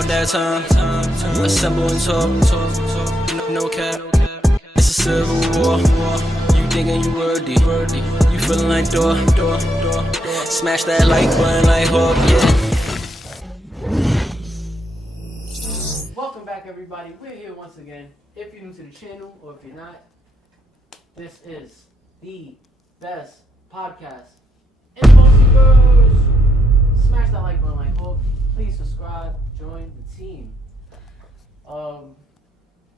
about that time. Assemble and talk. No cap. It's a civil war. You thinking you worthy. You feeling like door. Smash that like button like Hawk, yeah. Welcome back, everybody. We're here once again. If you're new to the channel or if you're not, this is the best podcast in the multiverse. Smash that like button like Hawk. Please subscribe. Join the team.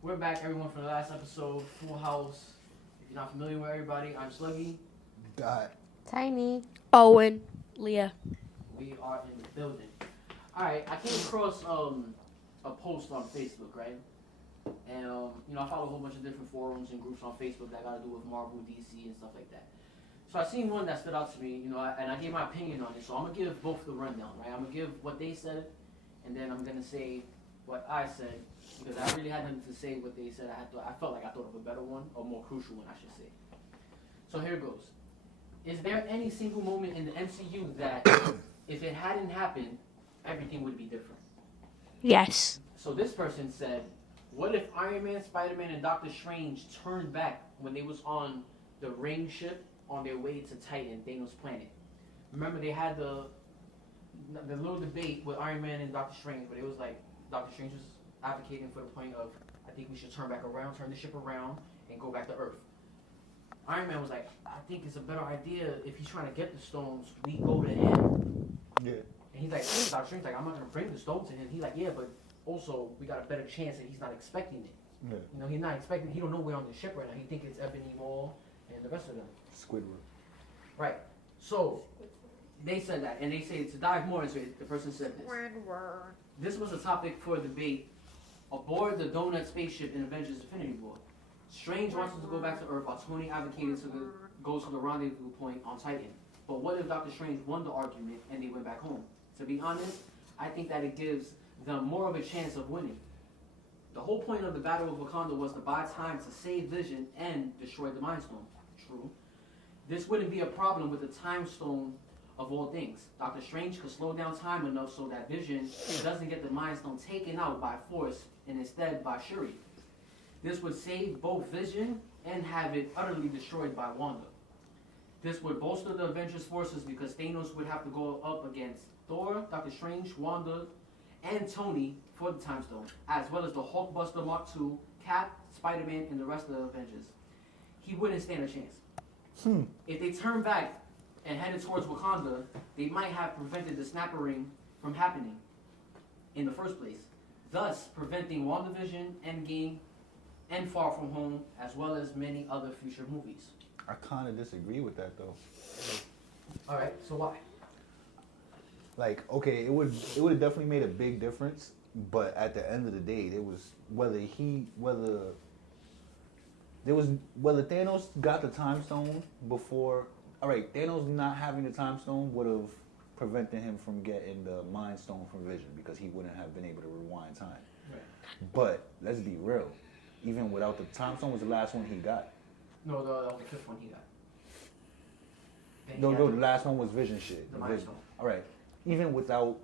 We're back, everyone, from the last episode, Full House. If you're not familiar with everybody, I'm Sluggy. Dot. Tiny. Owen. Leah. We are in the building. Alright, I came across a post on Facebook, right? And I follow a whole bunch of different forums and groups on Facebook that got to do with Marvel, DC, and stuff like that. So I seen one that stood out to me, and I gave my opinion on it. So I'm gonna give both the rundown, right? I'm gonna give what they said, and then I'm gonna say what I said, because I really had nothing to say what they said. I felt like I thought of a better one, or more crucial one, I should say. So here goes. Is there any single moment in the MCU that, if it hadn't happened, everything would be different? Yes. So this person said, what if Iron Man, Spider-Man, and Doctor Strange turned back when they was on the ring ship on their way to Titan, Thanos' planet? Remember they had the little debate with Iron Man and Doctor Strange, but it was like Doctor Strange was advocating for the point of, I think we should turn the ship around, and go back to Earth. Iron Man was like, I think it's a better idea if he's trying to get the stones, we go to him. Yeah. And he's like, Doctor Strange's like, I'm not gonna bring the stones to him. He's like, yeah, but also we got a better chance that he's not expecting it. Yeah. He's not expecting. He don't know we're on the ship right now. He think it's Ebony Maw and the rest of them. Squidward. Right. So they said that, and they say to dive more into it. The person said this. This was a topic for debate aboard the donut spaceship in Avengers: Infinity War. Strange wants to go back to Earth while Tony advocated to go to the rendezvous point on Titan. But what if Doctor Strange won the argument and they went back home? To be honest, I think that it gives them more of a chance of winning. The whole point of the Battle of Wakanda was to buy time to save Vision and destroy the Mind Stone. True. This wouldn't be a problem with the Time Stone of all things. Doctor Strange could slow down time enough so that Vision doesn't get the Mind Stone taken out by force and instead by Shuri. This would save both Vision and have it utterly destroyed by Wanda. This would bolster the Avengers forces because Thanos would have to go up against Thor, Doctor Strange, Wanda, and Tony for the Time Stone, as well as the Hulkbuster Mark II, Cap, Spider-Man, and the rest of the Avengers. He wouldn't stand a chance. If they turned back and headed towards Wakanda, they might have prevented the Snapper Ring from happening in the first place, thus preventing WandaVision, Endgame, and Far From Home, as well as many other future movies. I kind of disagree with that though. All right, so why? Like, okay, it would have definitely made a big difference, but at the end of the day, there was whether Thanos got the Time Stone before. All right, Thanos not having the Time Stone would have prevented him from getting the Mind Stone from Vision because he wouldn't have been able to rewind time. Right. But let's be real, even without the Time Stone was the last one he got. No, the fifth one he got. No, the last one was Vision shit. The Mind Stone. All right. Even without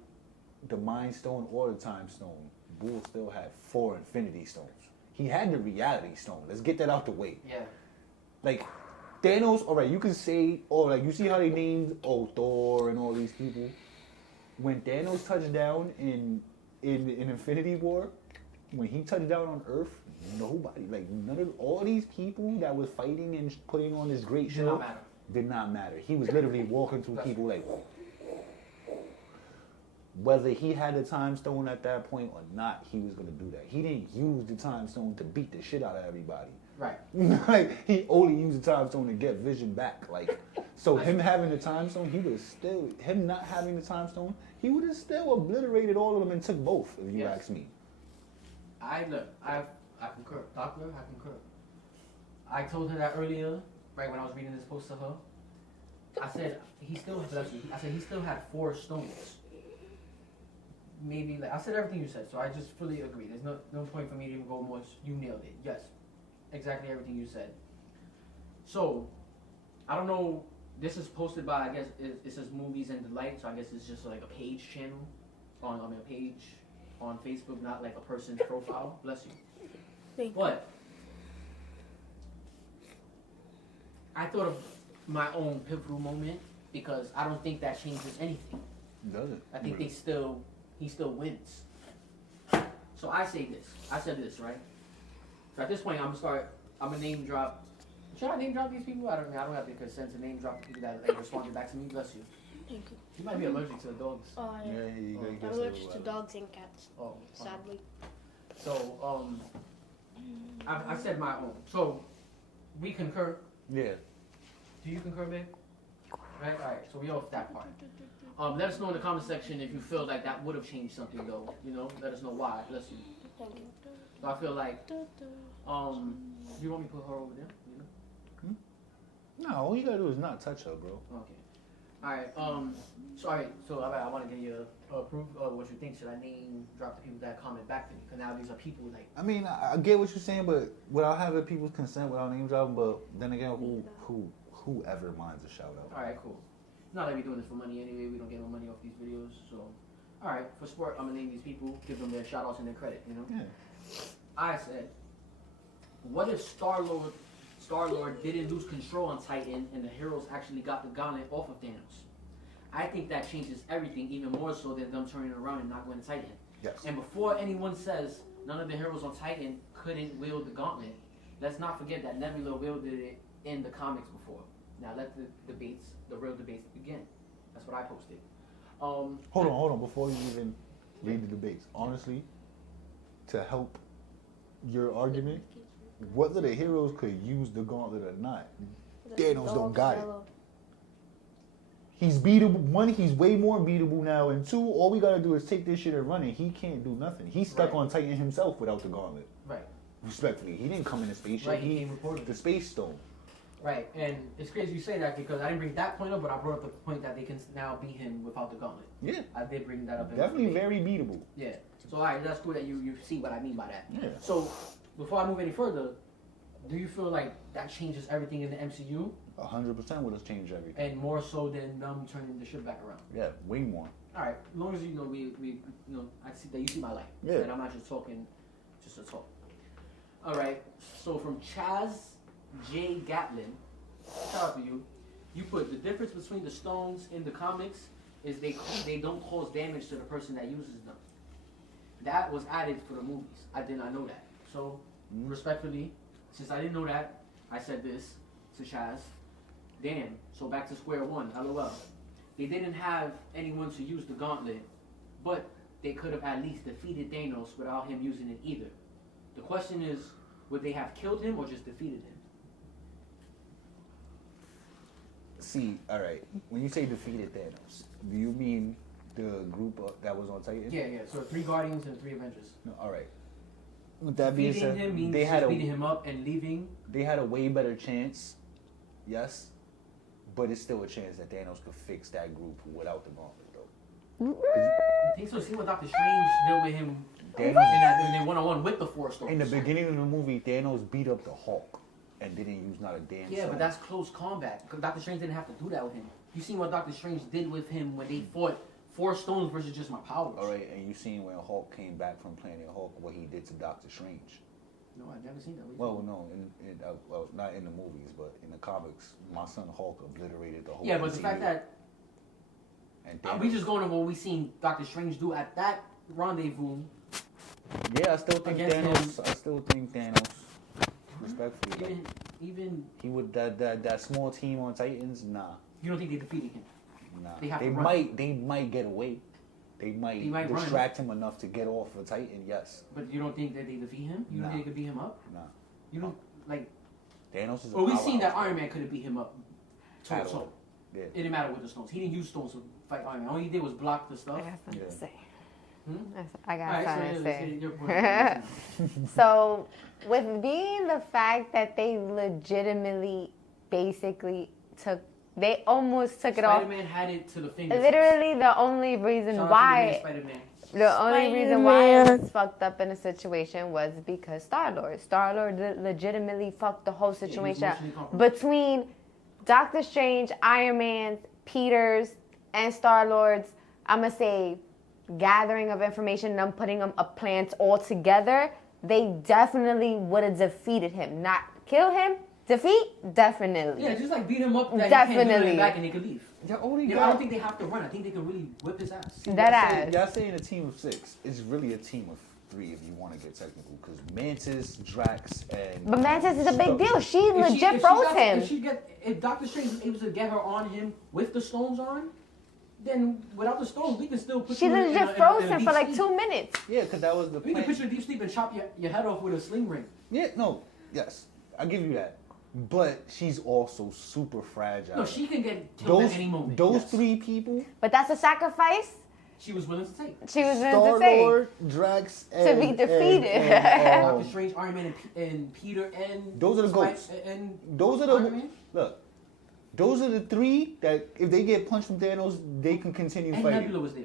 the Mind Stone or the Time Stone, Bull still had 4 Infinity Stones. He had the Reality Stone. Let's get that out the way. Yeah. Like, Thanos, all right, you can say, you see how they named, Thor and all these people? When Thanos touched down in Infinity War, when he touched down on Earth, nobody, none of all these people that was fighting and putting on this great show did not matter. He was literally walking through people like, whether he had the Time Stone at that point or not, he was going to do that. He didn't use the Time Stone to beat the shit out of everybody. Right. He only used the Time Stone to get Vision back. So him having the Time Stone, him not having the Time Stone, he would have still obliterated all of them and took both, if you ask me. I concur. Doctor, I concur. I told her that earlier, right when I was reading this post to her. I said he still had 4 stones. Maybe I said everything you said, so I just fully agree. There's no point for me to even go more. You nailed it. Yes, exactly everything you said. So I don't know. This is posted by, I guess it says Movies and Delight, so I guess it's just like a page channel a page on Facebook, not like a person's profile. Bless you. Thank you. But I thought of my own pivotal moment because I don't think that changes anything. Does it? I think he still wins. So I said this, right? So at this point, I'm gonna name drop. Should I name drop these people? I don't have the consent to name drop the people that responded back to me. Bless you. Thank you. You might be allergic to the dogs. Oh, Yeah, yeah. you I'm gotta allergic to dogs and cats, Oh, fine. sadly. So I said my own. So we concur. Yeah. Do you concur, babe? Right. All right. So we off that part. Let us know in the comment section if you feel like that would have changed something, though. You know, let us know why. Bless you. Thank you. So I feel like, do you want me to put her over there? You know? No, all you gotta do is not touch her, bro. Okay. All right. So I want to get your proof of what you think. Should I name drop the people that comment back to me? Because now these are people like. I mean, I get what you're saying, but without having people's consent, without name dropping, but then again, whoever minds a shout out. All right, cool. Not that we're doing this for money anyway. We don't get no money off these videos. So, all right, for sport, I'm gonna name these people, give them their shout outs and their credit. You know. Yeah. I said, what if Star-Lord didn't lose control on Titan and the heroes actually got the gauntlet off of Thanos? I think that changes everything even more so than them turning around and not going to Titan. Yes. And before anyone says none of the heroes on Titan couldn't wield the gauntlet, let's not forget that Nebula wielded it in the comics before. Now let the real debates begin. That's what I posted. Hold on. Before you even read the debates, honestly, to help your argument, whether the heroes could use the gauntlet or not, Thanos don't got it. He's beatable. One, he's way more beatable now, and two, all we gotta do is take this shit and run it. He can't do nothing. He's stuck on Titan himself without the gauntlet. Right. Respectfully, he didn't come in a spaceship. Right, he came reported. The space stone. Right, and it's crazy you say that because I didn't bring that point up, but I brought up the point that they can now beat him without the gauntlet. Yeah. I did bring that up. Definitely very beatable. Yeah. So alright, that's cool that you see what I mean by that. Yeah. So before I move any further, do you feel like that changes everything in the MCU? 100% would have changed everything. And more so than them turning the ship back around. Yeah, way more. Alright, as long as you know we I see that you see my light. Yeah. And I'm not just talking just to talk. Alright, so from Chaz J. Gatlin, shout out to you. You put the difference between the stones in the comics is they don't cause damage to the person that uses them. That was added for the movies. I did not know that. So respectfully, since I didn't know that, I said this to Chaz. Damn. So back to square one. LOL. They didn't have anyone to use the gauntlet, but they could have at least defeated Thanos without him using it either. The question is, would they have killed him or just defeated him? See, all right. When you say defeated Thanos, do you mean the group that was on Titan? Yeah. So 3 Guardians and 3 Avengers. No, all right. With that being Beating said, him means they just had beating him up and leaving. They had a way better chance, yes, but it's still a chance that Thanos could fix that group without the gauntlet, though. You think so? See what Doctor Strange did with him in they one-on-one with the Force Stones. In the beginning of the movie, Thanos beat up the Hulk and didn't use not a damn Yeah, stone. but that's close combat. Because Doctor Strange didn't have to do that with him. You seen what Doctor Strange did with him when they fought 4 stones versus just my powers. All right, and you seen when Hulk came back from Planet Hulk, what he did to Doctor Strange. No, I've never seen that. Well, no, well, not in the movies, but in the comics, my son Hulk obliterated the whole. Yeah, but the fact MCU. that And we just going to what we seen Doctor Strange do at that rendezvous. Yeah, I still think Against Thanos. Respectfully, like, Even he would that small team on Titans. Nah, you don't think they defeated him? nah. They have They to run. might get away. They might distract him enough to get off a Titan. Yes. But you don't think that they defeat him? You don't Nah. think they could beat him up? Nah. You don't like. Thanos is. Well, we've seen that powerhouse. Iron Man couldn't beat him up. At So all. Yeah. it didn't matter with the stones. He didn't use stones to fight Iron Man. All he did was block the stuff. I got something Yeah. to say. Hmm? I got Alright, something so to let's say. get your point. So, with being the fact that they legitimately, basically they almost took it off. Spider-Man had it to the fingers. Literally, the only reason Shout out to why, Spider-Man. the only reason why it was fucked up in the situation was because Star-Lord legitimately fucked the whole situation up. emotionally compromised. Between Doctor Strange, Iron Man, Peters, and Star-Lord's, I'ma say gathering of information, them putting a plans all together, they definitely would have defeated him. Not kill him, defeat, definitely. Yeah, just like beat him up. That Definitely. He can't do back and they could leave. Y'all only I don't think they have to run. I think they can really whip his ass. That ass. Y'all saying a team of 6. It's really a team of 3 if you want to get technical. Because Mantis, Drax, and... But Mantis is a big deal. She If legit froze him. If Doctor Strange is able to get her on him with the stones on, then without the stones, we can still put She you legit in froze a him deep for like sleep. 2 minutes. Yeah, because that was the We can plan. put you in deep sleep and chop your head off with a sling ring. Yeah, no, yes. I'll give you that. But she's also super fragile. No, she can get killed at any moment. Those yes. 3 people, But that's a sacrifice She was willing to take. she was willing to take. Star-Lord, Drax, To and... be defeated. and, Doctor Strange, Iron Man, and Peter, and Those are the Spike- goats. And those are Iron the... Man? Look. Those are the 3 that if they get punched from Thanos, they can continue And fighting. Nebula was there.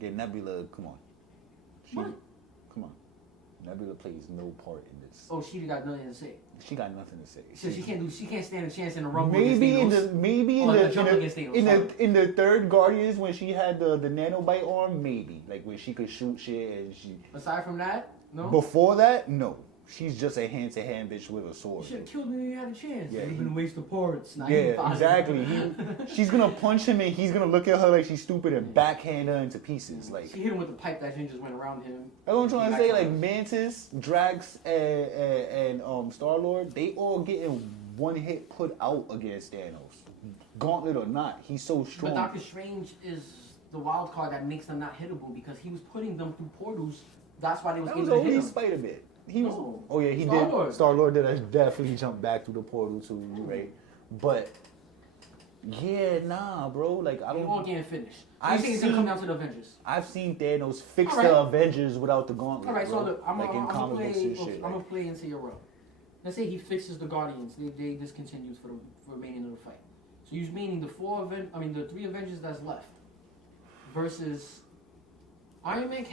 Yeah, Nebula, come on. What? Come on. Nebula plays no part in this. Oh, she got nothing to say. She got nothing to say. So she can't stand a chance in a rumble Maybe in against the Thanos. in the third Guardians when she had the nanobite arm, maybe like where she could shoot shit and she. Aside from that, no. Before that, no. She's just a hand-to-hand bitch with a You sword. should have killed me when you had a chance. Yeah, You've he- been a waste of parts. Now Yeah, you fine. exactly. She's gonna punch him and he's gonna look at her like she's stupid and backhand her into pieces. Like She hit him with the pipe that just went around him. that's what I'm trying to He say. backed Like him. Mantis, Drax, and Star-Lord, they all getting one hit put out against Thanos. Gauntlet or not, he's so strong. But Doctor Strange is the wild card that makes them not hittable because he was putting them through portals. That's why they was That able was to hit only him. Spider-Man. He was. No. Oh yeah, he Star-Lord. did. Star-Lord did definitely jump back through the portal too, right? But yeah, nah, bro. Like I They all don't. getting finished. I've I think it's gonna seen- come down to the Avengers. I've seen Thanos fix All right. the Avengers without the gauntlet. All right, so bro. look, I'm like in gonna comic play. books and Okay, shit. I'm like- gonna play into your role. Let's say he fixes the Guardians. They discontinues for the remaining of the fight. So you're meaning the 3 Avengers that's left versus Iron Man,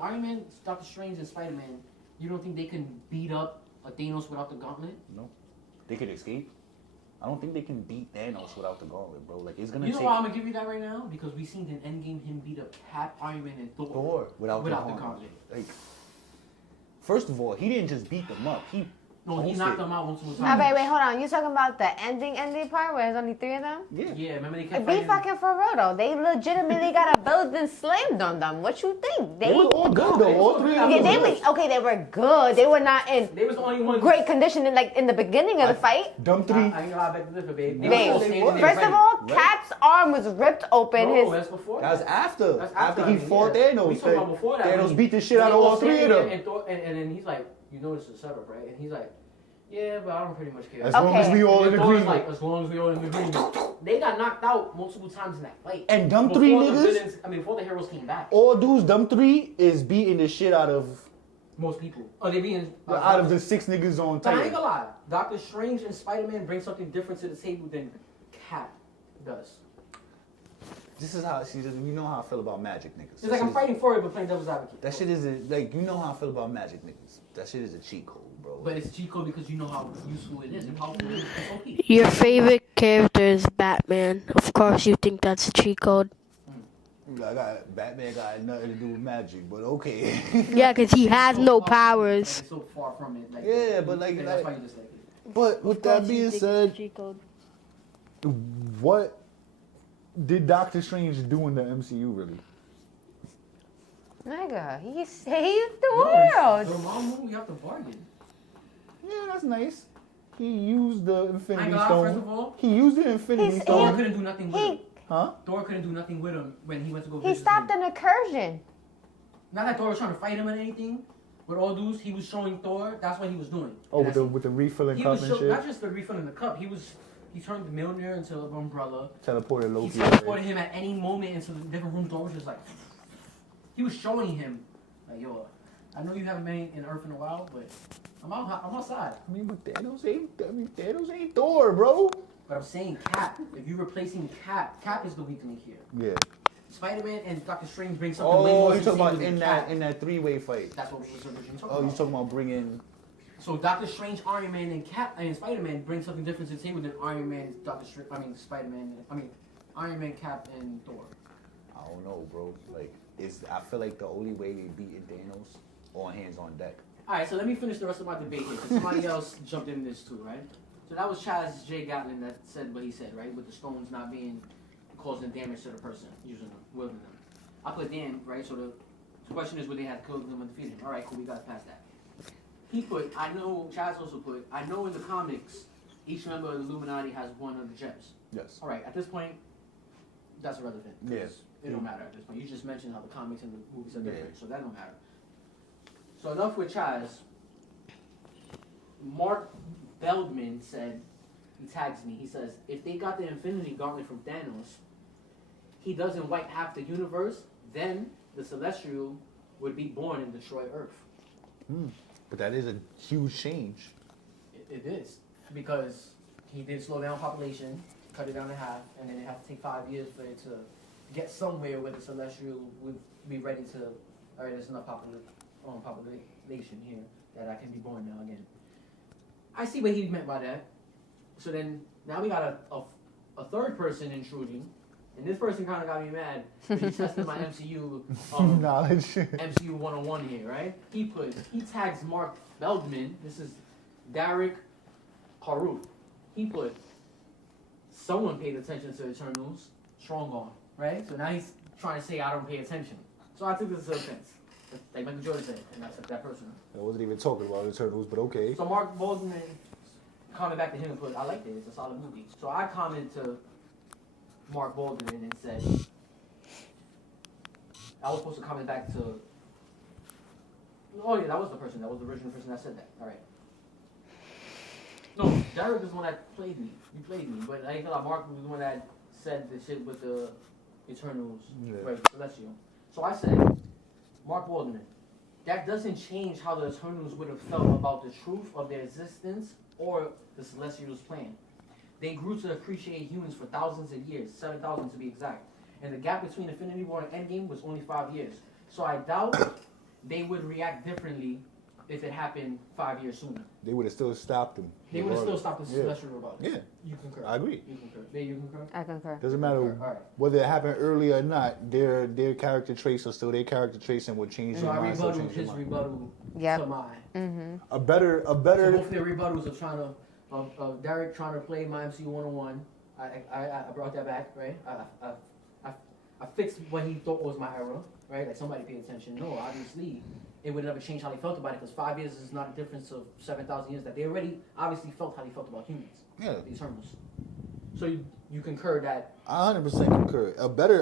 Iron Man, Doctor Strange, and Spider-Man. You don't think they can beat up a Thanos without the gauntlet? No, they could escape. I don't think they can beat Thanos without the gauntlet, bro. Like it's gonna You know take why I'm gonna give you that right now? Because we seen in Endgame him beat up Cap, Iron Man, and Thor. Thor without the the gauntlet. Like, first of all, he didn't just beat them up. He Knocked posted- them out multiple Oh, times. wait, hold on. You talking about the ending part where there's only 3 of them? Yeah. Yeah, remember they kept Be fighting. fucking for real though. They legitimately got a building slammed on them. What you think? They were all good though. All 3 of Yeah, them. they were was okay. They were good. They were not in They was the only ones. great condition in the beginning of the fight. Dumb 3. I ain't gonna lie, back to differ, babe. They Babe, was all standing there first ready. of all, Right. Cap's arm was ripped open. No, His that's before. That was after. That's After he yeah. fought We Thanos. talking about before that. when Thanos he- beat the shit when out they of all all 3 of standing them. there and then he's like, you know this is setup, right? And he's like, yeah, but I don't pretty much care. As long as Okay. we all in And Thor's agreement. like, as long as we all in agreement. They got knocked out multiple times in that fight. And them Before 3 the niggas, villains- before the heroes came back. all dudes, them 3 is beating the shit out of Most people. Oh, they being the 6 niggas on But I ain't Titan. gonna lie. Doctor Strange and Spider-Man bring something different to the table than Cap does. This is how she says. You know how I feel about magic niggas. It's like I'm fighting for it, but playing devil's advocate. That shit is like you know how I feel about magic niggas. That shit is a cheat code, bro. But it's G code because you know how useful it is and powerful it is. It's OP. Your favorite character is Batman. Of course, you think that's a cheat code. Batman got nothing to do with magic, but okay. Yeah, because he has So no far- powers. It's so far from it. Like, Yeah, but like- that's why you just like it. But with that being said, what did Doctor Strange do in the MCU really? nigga, he saved the No, world. The mom we have to bargain. Yeah, that's nice. He used the Infinity I got, Stone. first of all, He used the Infinity He's- Thor Stone. couldn't do nothing with him. He Huh? Thor couldn't do nothing with him when he went to go he visit stopped him. an incursion. Not that Thor was trying to fight him or anything. With all dudes, he was showing Thor. That's what he was doing. Oh, And with the refilling he cup was and show, shit. not just the refilling the cup. He turned Mjolnir into an umbrella. Teleported He Loki. teleported him at any moment into the different rooms. Thor was just like, he was showing him, like, yo, I know you haven't been in Earth in a while, but I'm outside. I mean, but Thanos ain't Thor, bro. But I'm saying Cap. If you're replacing Cap, Cap is the weak link here. Yeah. Spider-Man and Doctor Strange bring something way Oh, more you talking about insane in than Cap. that 3-way fight? That's what we was originally talking Oh, you about. talking about bringing? So Doctor Strange, Iron Man, and Cap and Spider-Man bring something different to the table than Iron Man, Spider-Man. Iron Man, Cap, and Thor. I don't know, bro. Like is I feel like the only way they beating Thanos all hands on deck. Alright, so let me finish the rest of my debate here, because somebody else jumped in this too, right? So that was Chaz J. Gatlin that said what he said, right? With the stones not being causing damage to the person using them, wielding them. I put Dan, right? So the question is would they have killed him and defeated him? Alright, cool, we got past that. He put, I know, Chaz also put, I know in the comics, each member of the Illuminati has one of the gems. Yes. Alright, at this point, that's irrelevant. Yes. It don't matter at this point. You just mentioned how the comics and the movies are different, so that don't matter. So enough with Chaz. Mark Feldman said, he tags me, he says, if they got the Infinity Gauntlet from Thanos, he doesn't wipe half the universe, then the Celestial would be born and destroy Earth. But that is a huge change. It is, because he did slow down population, cut it down to half, and then it had to take 5 years for it to get somewhere where the Celestial would be ready to, alright, there's enough population here that I can be born now again. I see what he meant by that. So then, now we got a third person intruding, and this person kind of got me mad. He tested my MCU Knowledge. MCU 101 here, right? He tags Mark Feldman. This is Derek Harut. He put, someone paid attention to Eternals, strong arm, right? So now he's trying to say I don't pay attention. So I took this as offense. Like Michael Jordan said, and I took that personal. I wasn't even talking about Eternals, but okay. So Mark Feldman commented back to him and put, I liked it, it's a solid movie. So I commented to Mark Baldwin and said, I was supposed to comment back to, oh yeah, that was the original person that said that, alright. No, Derek is the one that played me, he played me, but I feel like Mark was the one that said the shit with the Eternals, right, Celestial. So I said, Mark Baldwin, that doesn't change how the Eternals would have felt about the truth of their existence or the Celestials' plan. They grew to appreciate humans for thousands of years, 7,000 to be exact. And the gap between Infinity War and Endgame was only 5 years. So I doubt they would react differently if it happened 5 years sooner. They would have still stopped them. They would have still stopped the Celestial regardless. Yeah. You concur. I agree. You concur. Babe, you concur? I concur. Doesn't matter Alright. whether it happened early or not, their character traits are still their character traits and what changed So their I mind. still rebutted changed their his mind. rebuttal Yep. to mine. A better So both their rebuttals of trying to, of Derek trying to play my MCU 101, I brought that back, right? I fixed what he thought was my error, right? Like somebody paid attention. No, obviously, it would never change how they felt about it because 5 years is not a difference of 7,000 years that they already obviously felt how they felt about humans, Yeah. the Eternals. So you concur that? I 100% concur.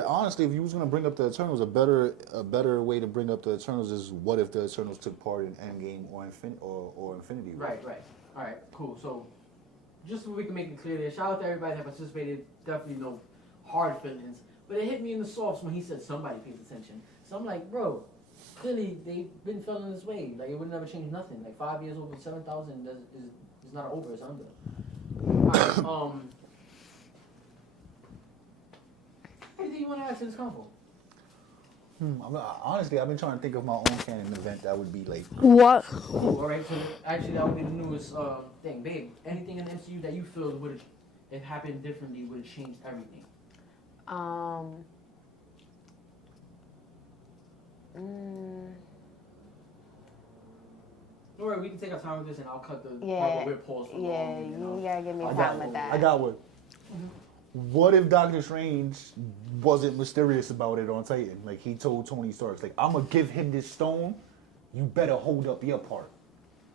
Honestly, if you was gonna bring up the Eternals, a better way to bring up the Eternals is what if the Eternals took part in Endgame or Infinity War. Right. All right, cool. So just so we can make it clear there, shout out to everybody that participated. Definitely no hard feelings. But it hit me in the softs when he said somebody pays attention. So I'm like, bro, clearly they've been feeling this way. Like it would never change nothing. Like 5 years over 7,000 is not over, it's under. All right, anything you want to add to this convo? Honestly, I've been trying to think of my own canon event that would be like. What? Cool, all right. So actually, that would be the newest thing, babe. Anything in the MCU that you feel would have, if happened differently, would have changed everything? Don't worry, we can take our time with this, and I'll cut the part where we're paused for long. You gotta give me time with that. I got one. What if Doctor Strange wasn't mysterious about it on Titan? Like he told Tony Stark, like I'm gonna give him this stone. You better hold up your part.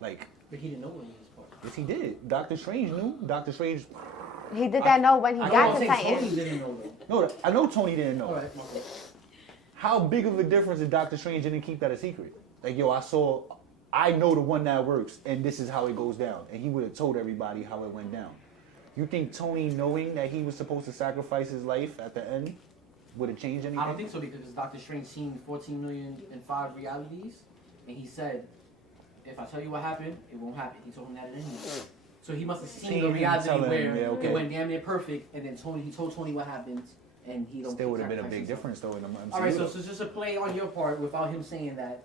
Like. But he didn't know when he was part. Yes, he did. Doctor Strange knew. Doctor Strange. He did that know when he got to Tony Titan. didn't know though. No, I know Tony didn't know. All right. How big of a difference did Doctor Strange didn't keep that a secret? Like, yo, I know the one that works, and this is how it goes down. And he would have told everybody how it went down. You think Tony knowing that he was supposed to sacrifice his life at the end would have changed anything? I don't think so because Doctor Strange seen 14 million and 5 realities, and he said, if I tell you what happened, it won't happen. He told him that anyway. So he must have seen the reality where it went damn near perfect, and then he told Tony what happened, and he don't. Still would have been a big difference though in the MCU. All right, so it's just a play on your part without him saying that.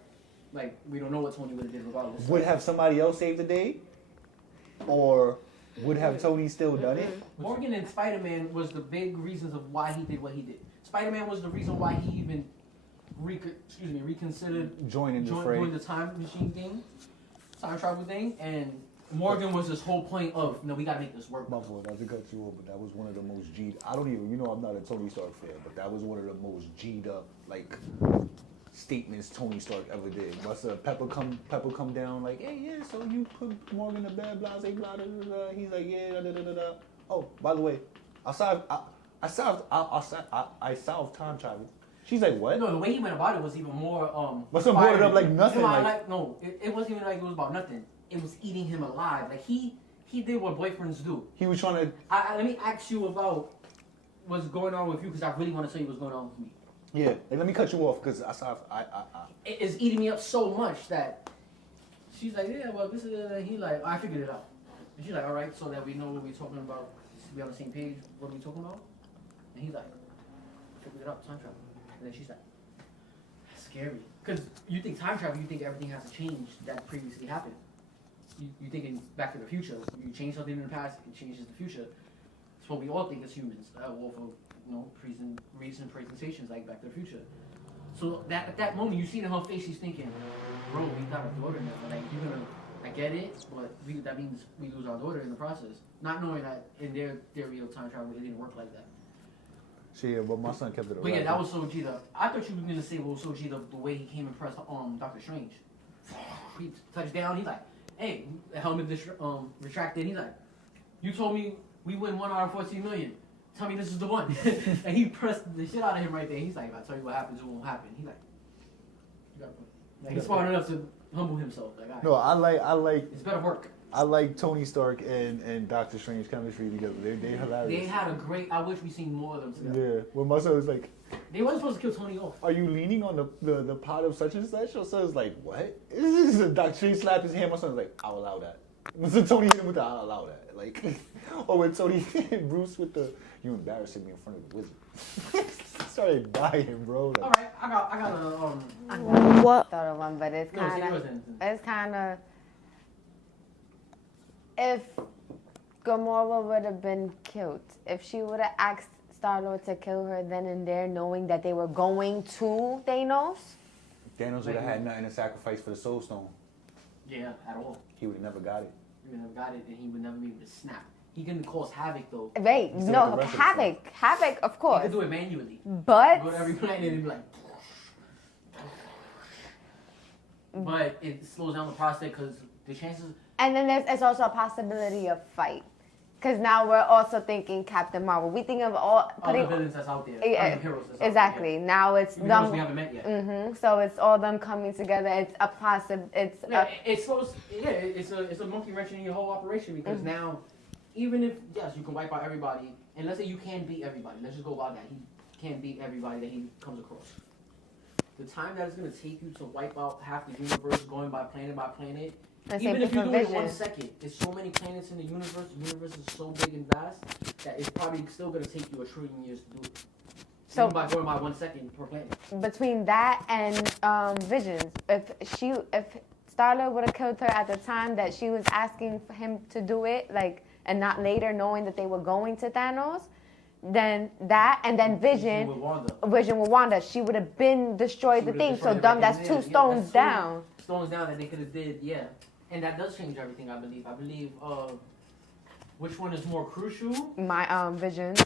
Like we don't know what Tony would have did regardless. Would have somebody else saved the day, or would have Tony still done it? Morgan and Spider-Man was the big reasons of why he did what he did. Spider-Man was the reason why he even reconsidered Joining the fray. doing the time machine thing, time travel thing, and Morgan was this whole point of, no, we gotta make this work. My fault, not to cut you off, but that was one of the most G'd. I don't even, I'm not a Tony Stark fan, but that was one of the most G'd up, like, statements Tony Stark ever did. Must Pepper come down like, hey, yeah, so you put Morgan to bed, blah, blah, blah, blah, blah. He's like, yeah, da, da, da, da, da. Oh, by the way, I solved time travel. She's like, what? No, the way he went about it was even more, But some brought it up like nothing. No, it wasn't even like it was about nothing. It was eating him alive. Like, he did what boyfriends do. He was trying to... Let me ask you about what's going on with you, because I really want to tell you what's going on with me. Yeah, and let me cut you off, because It's eating me up so much that she's like, yeah, well, this is... he like, I figured it out. And she's like, all right, so that we know what we're talking about, we on the same page, what are we talking about? And he's like, I figured it out, time travel. And then she's like, that's scary. Because you think time travel, you think everything has to change that previously happened. You thinking Back to the Future. You change something in the past, it changes the future. It's what we all think as humans, off of recent presentations like Back to the Future. So at that moment, you see in her face, she's thinking, bro, we got a daughter now. Like, you're gonna, I get it, but that means we lose our daughter in the process. Not knowing that in their theory of time travel, it didn't work like that. Yeah, but my son kept it. But yeah, that was so G'd up. I thought you were gonna say what was so G'd up the way he came and pressed Doctor Strange. He touched down. He's like, "Hey, the helmet retracted." He's like, "You told me we win 1 out of 14 million. Tell me this is the one." And he pressed the shit out of him right there. He's like, "If I tell you what happens, it won't happen." He's like, "You gotta." Like, he's smart enough to humble himself. Like, right. No, I like. It's better work. I like Tony Stark and Doctor Strange chemistry together. They're hilarious. They had a great. I wish we seen more of them together. Yeah. Well, my son was like, they weren't supposed to kill Tony off. "Are you leaning on the pot of such and such?" Your son's like, "What?" Doctor Strange slapped his hand. My son's like, "I'll allow that." So Tony hit him with the "I'll allow that." Like, or when Tony hit Bruce with the "You embarrassing me in front of the wizard." Started dying, bro. Like, All right, I got What? Thought of one, but it's No, see, kind it of, wasn't. if Gamora would have been killed, if she would have asked Star-Lord to kill her then and there, knowing that they were going to Thanos. Thanos would have had nothing to sacrifice for the Soul Stone. Yeah, at all. He would have never got it. He would never got it, and he would never be able to snap. He can cause havoc though. Wait, Still no, like the rest of the havoc, of He course. can do it manually. But Go to every planet and be like. But it slows down the process because the chances. and then it's also a possibility of fight, because now we're also thinking Captain Marvel. We think of all All the villains that's out there. Yeah, The heroes that's exactly. Now it's out there. Heroes we haven't met yet. So it's all them coming together. It's a Yeah, it's supposed. Yeah, it's a monkey wrench in your whole operation because now, even if yes, you can wipe out everybody, and let's say you can beat everybody. Let's just go about that. He can't beat everybody that he comes across. The time that it's gonna take you to wipe out half the universe, going by planet, And even same if you thing do for it in 1 Vision. second, there's so many planets in the universe. The universe is so big and vast that it's probably still gonna take you 1 trillion years to do it. So- Even by going by 1 second per planet. Between that and Visions, if Star-Lord would have killed her at the time that she was asking for him to do it, like, and not later knowing that they were going to Thanos, then that, and then Vision with Wanda, she would have been destroyed She the would've thing. So destroyed dumb, everything that's there. two Yeah, stones that's down. Stones down that they could have did, yeah. And that does change everything, I believe. I believe, which one is more crucial? My Visions.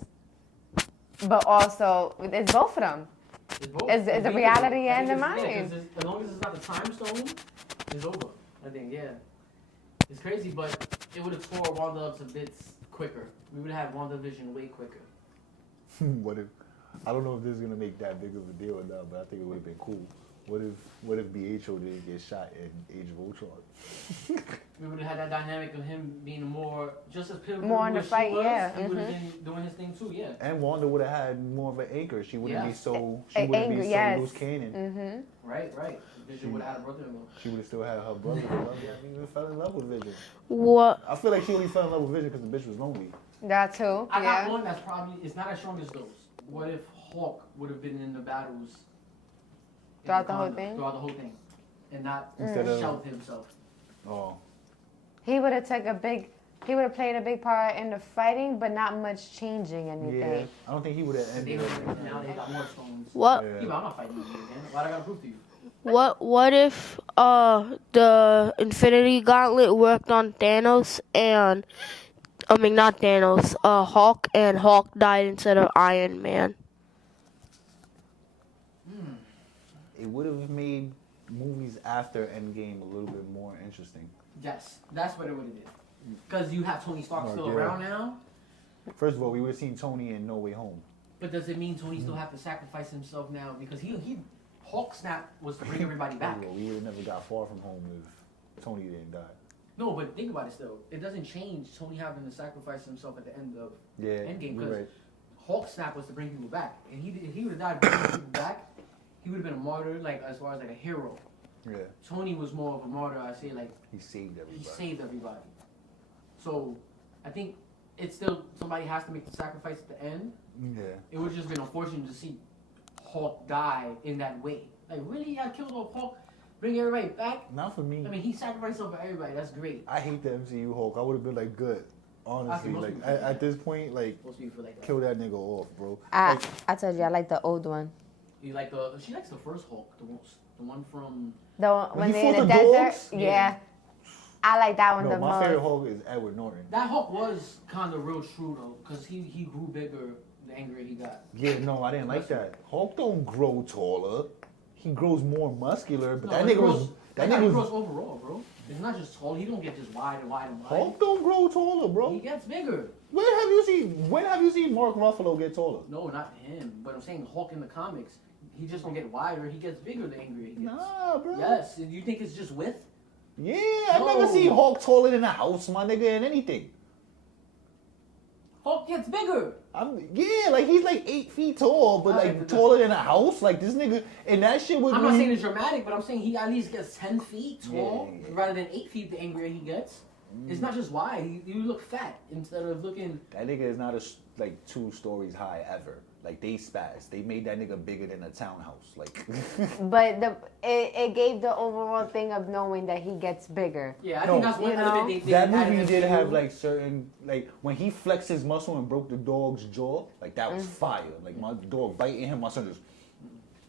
But also, it's both of them. It's both. It's the reality and the Yeah, mind. 'cause as long as it's not the time stone, it's over. I think, yeah. It's crazy, but it would have tore Wanda up to bits quicker. We would have had WandaVision way quicker. What if? I don't know if this is gonna make that big of a deal or not, but I think it would have been cool. What if BHO didn't get shot in Age of Ultron? We would have had that dynamic of him being more, just as pivotal More in the as she fight, was, yeah, he would have been doing his thing too, yeah. And Wanda would have had more of an anchor. She wouldn't be Yeah. so. She Angry, wouldn't be so yes. loose cannon. Right. Vision would have had a brother-in-law. She would have still had her brother. I mean, even fell in love with Vision. What? I feel like she only fell in love with Vision because the bitch was lonely. That too. I got Yeah. one that's probably, it's not as strong as those. What if Hawk would have been in the battles in Throughout the whole Wakanda, thing? Throughout the whole thing. And not Instead of- shelved himself. Oh, He would have took a big He would have played a big part in the fighting, but not much changing anything. Yeah, I don't think he would have They ended were, it. now they got more stones. What? Yeah. Yeah, but I'm not fighting you again. Why I gotta prove to you? What if the Infinity Gauntlet worked on Thanos and I mean not Thanos, Hulk, and Hulk died instead of Iron Man? It would have made movies after Endgame a little bit more interesting. Yes, that's what it would have did. Because you have Tony Stark still yeah. around now. First of all, we would have seen Tony in No Way Home. But does it mean Tony still have to sacrifice himself now? Because he Hulk snap was to bring everybody back. Well, we would have never got far from home if Tony didn't die. No, but think about it still. It doesn't change Tony having to sacrifice himself at the end of Yeah, Endgame. you're Because right. Hulk snap was to bring people back. And if he would have died bringing people back, he would have been a martyr, like as far as like a hero. Yeah, Tony was more of a martyr, I say, like he saved he everybody. saved everybody. So I think it's still somebody has to make the sacrifice at the end. Yeah. It would just been unfortunate to see Hulk die in that way. Like really, I killed off Hulk, bring everybody back. Not for me. I mean, he sacrificed himself for everybody. That's great. I hate the MCU Hulk. I would have been like, good. Honestly, most like people at this point, like, Supposed to be for like that. kill that nigga off, bro. I Like, told you I like the old one. You like she likes the first Hulk, the one from. When he they're in fought the the desert. dogs? Yeah. Yeah. I like that one no, the my most. favorite Hulk is Edward Norton. That Hulk was kind of real true though, because he grew bigger the angrier he got. Yeah, no, I didn't like that. Hulk don't grow taller. He grows more muscular, but No, that he nigga was that that guy nigga grows was overall, bro. It's not just tall. He don't get just wide and wide and wide. Hulk don't grow taller, bro. He gets bigger. When have you seen Mark Ruffalo get taller? No, not him. But I'm saying Hulk in the comics, he just don't get wider. He gets bigger the angrier he gets. Nah, bro. Yes. Do you think it's just width? Yeah, I've never No. seen Hulk taller than a house, my nigga, and anything. Hulk gets bigger. Like he's like 8 feet tall, but Alright, like but taller than a house. Like this nigga, and that shit was. I'm not when saying he- it's dramatic, but I'm saying he at least gets 10 feet tall Yeah. rather than 8 feet the angrier he gets. It's not just wide. You look fat instead of looking. That nigga is not like 2 stories high ever. Like they spazzed. They made that nigga bigger than a townhouse. Like. But it gave the overall thing of knowing that he gets bigger. Yeah, I No, think that's one you element know, they That added movie into did the have movie. like certain when he flexed his muscle and broke the dog's jaw, like that was fire. Like my dog biting him, my son just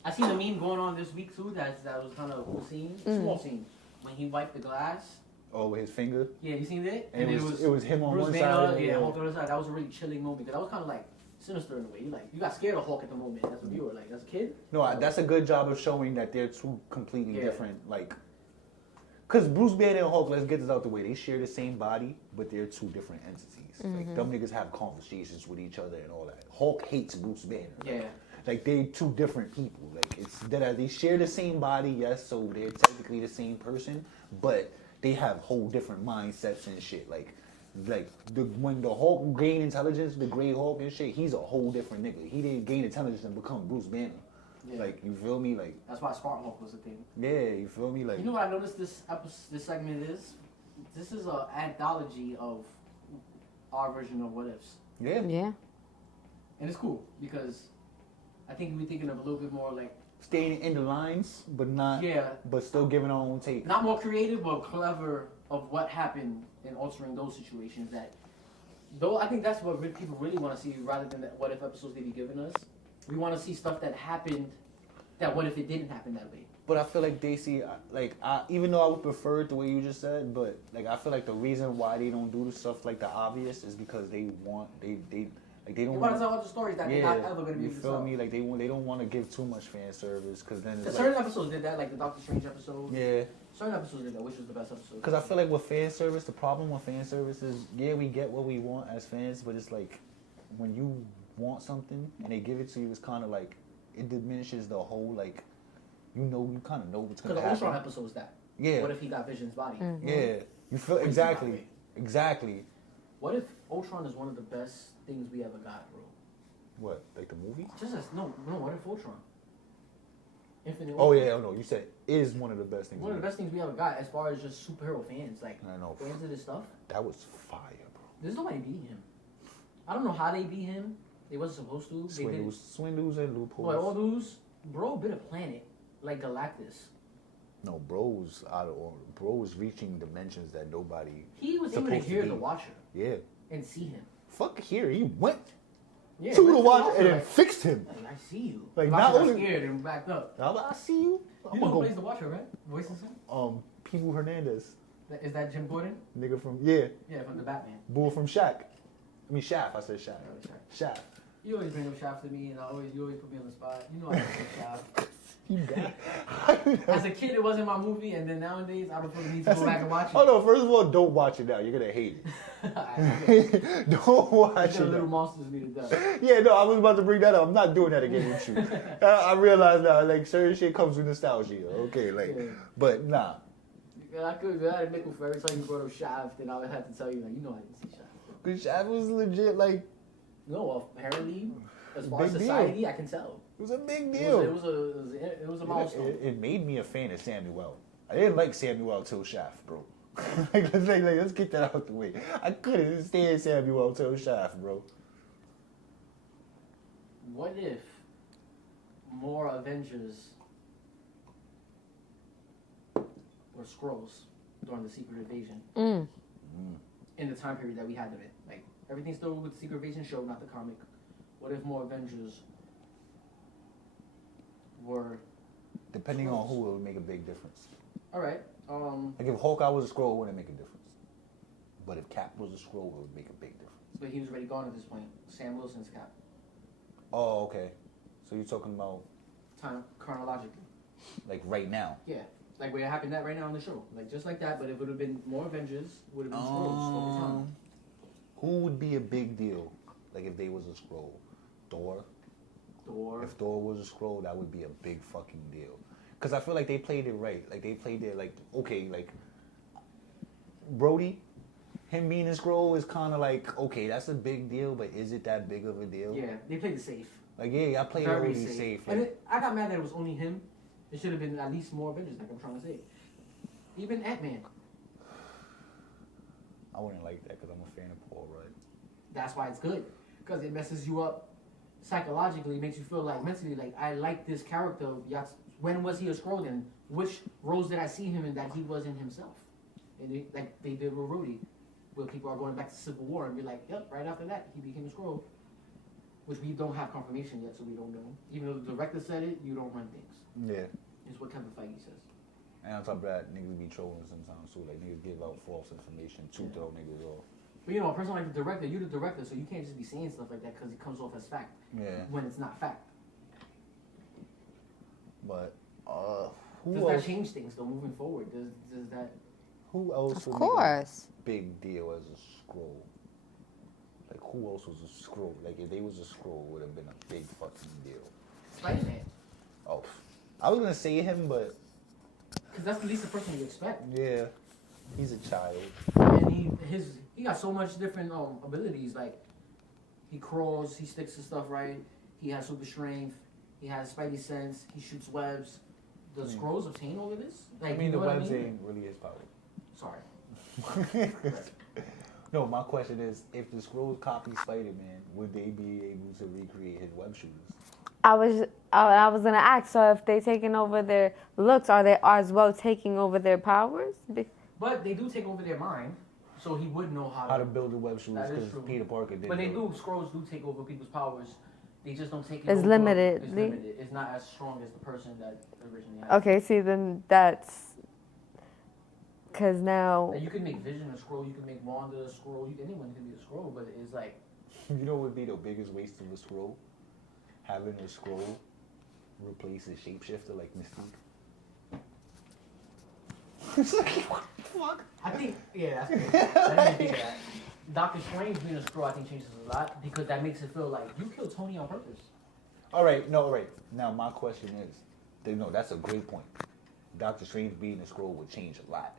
I seen a meme going on this week too. That was kind of a cool scene, small scene, when he wiped the glass. with his finger. Yeah, you seen it? And it was him on Bruce one Banner, side. yeah, Hulk on the other side. That was a really chilling moment because that was kind of like sinister in a way. You got scared of Hulk at the moment. That's what you were like as a kid. No, that's a good job of showing that they're 2 completely Yeah. different. Like, cause Bruce Banner and Hulk, let's get this out the way. They share the same body, but they're 2 different entities. Like them niggas have conversations with each other and all that. Hulk hates Bruce Banner. Yeah. Like they 2 different people. Like it's that they share the same body, yes, so they're technically the same person, but they have whole different mindsets and shit. Like when the Hulk gained intelligence, the Grey Hulk and shit, he's a whole different nigga. He didn't gain intelligence and become Bruce Banner. Yeah. Like you feel me? Like That's why Spark Hulk was the thing. yeah, you feel me? Like You know what I noticed this segment is? This is an anthology of our version of What Ifs. yeah. Yeah. And it's cool because I think we're thinking of a little bit more like, Staying in the lines, but not, yeah, but still giving our own take. not more creative but clever of what happened in altering those situations. That though I think that's what people really want to see rather than the what if episodes they be giving us. We want to see stuff that happened. That what if it didn't happen that way? But I feel like they see, even though I would prefer it the way you just said, but like I feel like the reason why they don't do the stuff like the obvious is because they don't You want want to tell other stories that they're not ever going to be you able to feel tell. me? Like they don't want to give too much fan service because then it's like, Certain episodes did that, like the Doctor Strange episode. yeah. Certain episodes did that, which was the best episode. Because I feel like with fan service, the problem with fan service is, yeah, we get what we want as fans, but it's like when you want something and they give it to you, it's kind of like it diminishes the whole like you kind of know what's Because gonna the Ultron happen. episode was that. Yeah, What if he got Vision's body? yeah. You feel Crazy exactly, body. exactly. What if Ultron is one of the best things we ever got, bro? What, like the movie? Just as no. What if Ultron? Infinite. Oh Ultron. yeah, no, you said is one of the best things. One of the best things we ever got as far as just superhero fans, like I know. fans of this stuff. That was fire, bro. There's nobody beating him. I don't know how they beat him. They wasn't supposed to. They did. Swindles and loopholes. But all those, bro, bit a planet like Galactus. No, bro was out of order. Bro was reaching dimensions that nobody. He was even Supposed to here be. the Watcher. Yeah. and see him. Fuck here. He went Yeah, to went the watch officer, and then like, fixed him. I see you. Like, The not Watcher got only- scared and backed up. I'm like, I see you. I'm You know gonna who plays the Watcher, right? Voices him? People Hernandez. Is that Jim Gordon? Nigga from, yeah. Yeah, from the Batman. Bull from Shaq. I mean, Shaft. I said Shaft. Shaft. You always bring up Shaft to me, and you always put me on the spot. You know I love Shaft. You got As a kid, it wasn't my movie, and then nowadays, I don't feel the need to go back and watch it. Oh no! First of all, don't watch it now. You're gonna hate it. Don't watch it. Little Now. monsters need to die. Yeah, no, I was about to bring that up. I'm not doing that again with you. I realize now, like certain shit comes with nostalgia. Okay, like, Yeah. but nah. I had a nickel for every time you brought up Shaft, and I would have to tell you, like, you know I didn't see Shaft. Cause Shaft was legit. Like, No, apparently, as far as Big deal. society, I can tell. it was a big It deal. was a milestone. It made me a fan of Samuel. I didn't like Samuel till Shaft, bro. let's get that out the way. I couldn't stand Samuel till Shaft, bro. What if more Avengers were Skrulls during the Secret Invasion in the time period that we had of it? Like, everything's still with the Secret Invasion show, not the comic. What if more Avengers were... Depending on who, it would make a big difference. Alright, Like if Hawkeye was a Skrull, it wouldn't make a difference. But if Cap was a Skrull, it would make a big difference. but he was already gone at this point. Sam Wilson's Cap. Oh, okay. So you're talking about Time, chronologically. like right now? Yeah, like where it happened that right now on the show. Like, just like that, but if it would have been more Avengers, would have been Skrulls over time. Who would be a big deal? Like if they was a Skrull? Thor? Thor. If Thor was a Skrull, that would be a big fucking deal. Because I feel like they played it right. Like they played it like, okay, like Brody, him being a Skrull is kind of like, okay, that's a big deal, but is it that big of a deal? Yeah, they played it safe. Like, yeah, I played it Very really safe. And Like, I got mad that it was only him. It should have been at least more Avengers, like I'm trying to say. Even Ant-Man. I wouldn't like that because I'm a fan of Paul Rudd. That's why it's good. Because it messes you up psychologically. It makes you feel like mentally, like, I like this character. When was he a Skrull then? Which roles did I see him in that he wasn't himself? And like they did with Rudy. Where people are going back to Civil War and be like, yep, right after that, he became a Skrull. Which we don't have confirmation yet, so we don't know. Even though the director said it, you don't run things. Yeah. It's what Kevin Feige says. And on top of that, niggas be trolling sometimes too. Like niggas give out false information to throw niggas off. But you know, a person like the director, you're the director, so you can't just be saying stuff like that because it comes off as fact. Yeah. When it's not fact. But Does who that else? change things though moving forward? Does that? Who else? Of would course. Make a big deal as a Skrull? Like who else was a Skrull? Like if they was a Skrull, it would have been a big fucking deal. Spider-Man. Oh, I was gonna say him, but Because that's the least the person you expect. yeah, he's a child. And he got so much different abilities. Like he crawls, he sticks to stuff right. He has super strength. He has spidey sense. He shoots webs. The Skrulls obtain all of this. Like, I mean, you know the what webs I mean? ain't really his power. Sorry. No, my question is, if the Skrulls copy Spider-Man, would they be able to recreate his web shooters? I was gonna ask. So if they taking over their looks, are they as well taking over their powers? But they do take over their mind, so he would know How to build the web shooters? That is Because true. Peter Parker did. But they do. Skrulls do take over people's powers. They just don't take it It's over. limited. It's limited. It's not as strong as the person that originally had. Okay, see, then that's because now. Like, you can make Vision a Skrull. You can make Wanda a Skrull. Anyone can be a Skrull, but it's like You know what would be the biggest waste of a Skrull? Having a Skrull replace a shapeshifter like Mystique. What the fuck? I think that's good. I didn't think of that. Doctor Strange being a Skrull, I think changes a lot because that makes it feel like you killed Tony on purpose. All right. Now my question is, no, that's a great point. Doctor Strange being a Skrull would change a lot.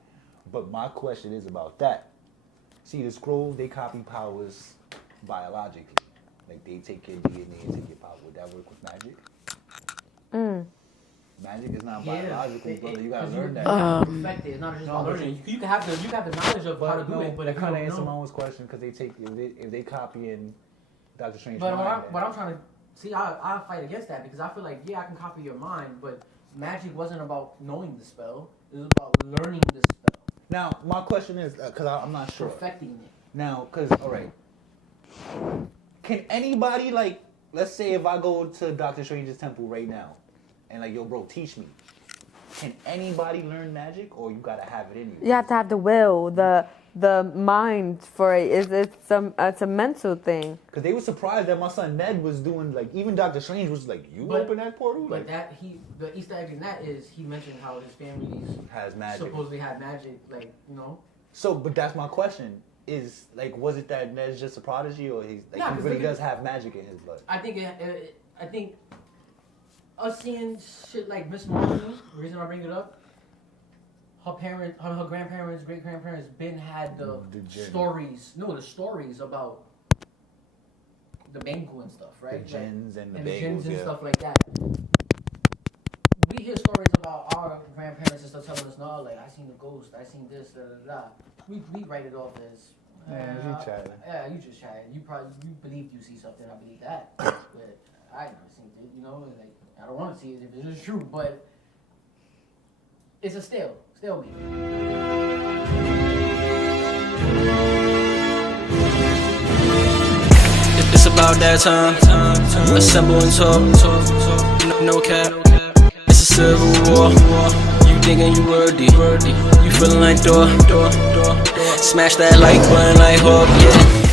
But my question is about that. See, the Skrulls, they copy powers biologically. Like, they take your DNA and take your power. Would that work with magic? Magic is not biological, brother. You gotta learn that. Perfect it. It's not just about learning. You can have the knowledge of how to do it, but that if you kind of don't answers know. my own question because if they copy in Doctor Strange. But what I'm trying to see, I fight against that because I feel like I can copy your mind, but magic wasn't about knowing the spell. It was about learning the spell, Now my question is because I'm not sure. perfecting it. Now, cause all right, can anybody like, let's say if I go to Doctor Strange's temple right now, and like, yo, bro, teach me. Can anybody learn magic, or you gotta have it in you? You have to have the will, the mind for it. It's a mental thing. Cause they were surprised that my son Ned was doing like, even Doctor Strange was like, you open that portal? But Like, that the Easter egg in that is he mentioned how his family has magic. supposedly had magic, like, you know. So, but that's my question. Is like, was it that Ned's just a prodigy, or he's like, Nah, he really does have magic in his blood? I think us seeing shit like Miss Marvel, the reason I bring it up, her grandparents, great grandparents, had the gin. the stories about the Bengu and stuff, right? The gins and the and bagels, and yeah. stuff like that. We hear stories about our grandparents and stuff telling us, no, like, I seen the ghost, I seen this, da da da. We write it off as, you chatting. yeah, you just chatting. You believe you see something, I believe that. But I never seen it, you know, and like, I don't want to see it if it's true, but it's a stalemate. It's about that time. Assemble and talk. No cap. It's a civil war. You thinking you worthy? You feeling like door. Smash that like button like Hawk. Yeah.